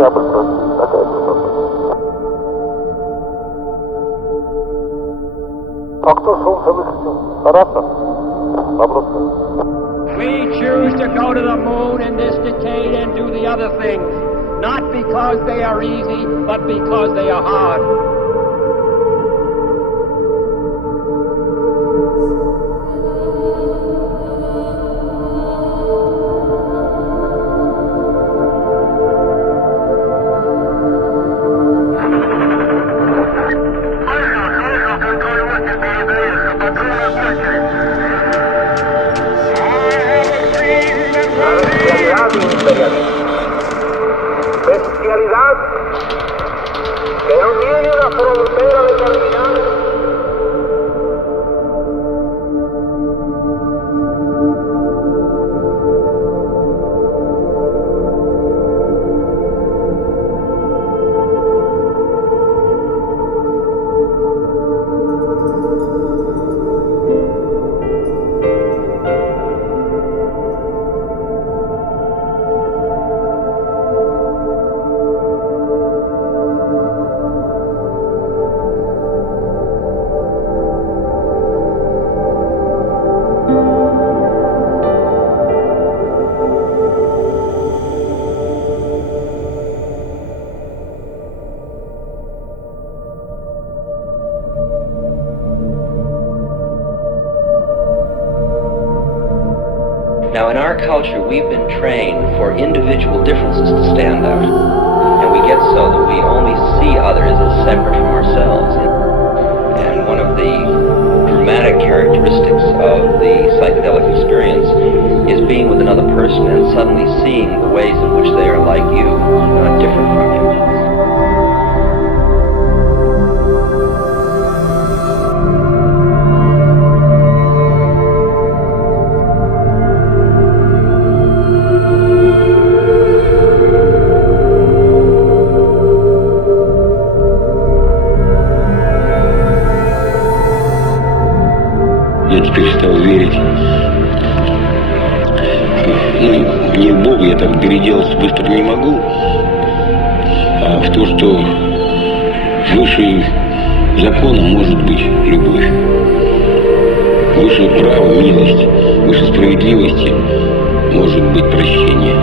Неаполь просто такая красота. А кто солнце выключил? Тараса? Вопрос-то. We choose to go to the moon in this decade and do the other things, not because they are easy, but because they are hard. Bestialidad que no tiene una frontera determinada. Now, in our culture, we've been trained for individual differences to stand out. And we get so that we only see others as separate from ourselves. And one of the dramatic characteristics of the psychedelic experience is being with another person and suddenly seeing the ways in which they are like you, not different from you. Я теперь стал верить. Не в Бога, я так переделаться быстро не могу, а в то, что выше закона может быть любовь. Выше права милость, выше справедливости может быть прощение.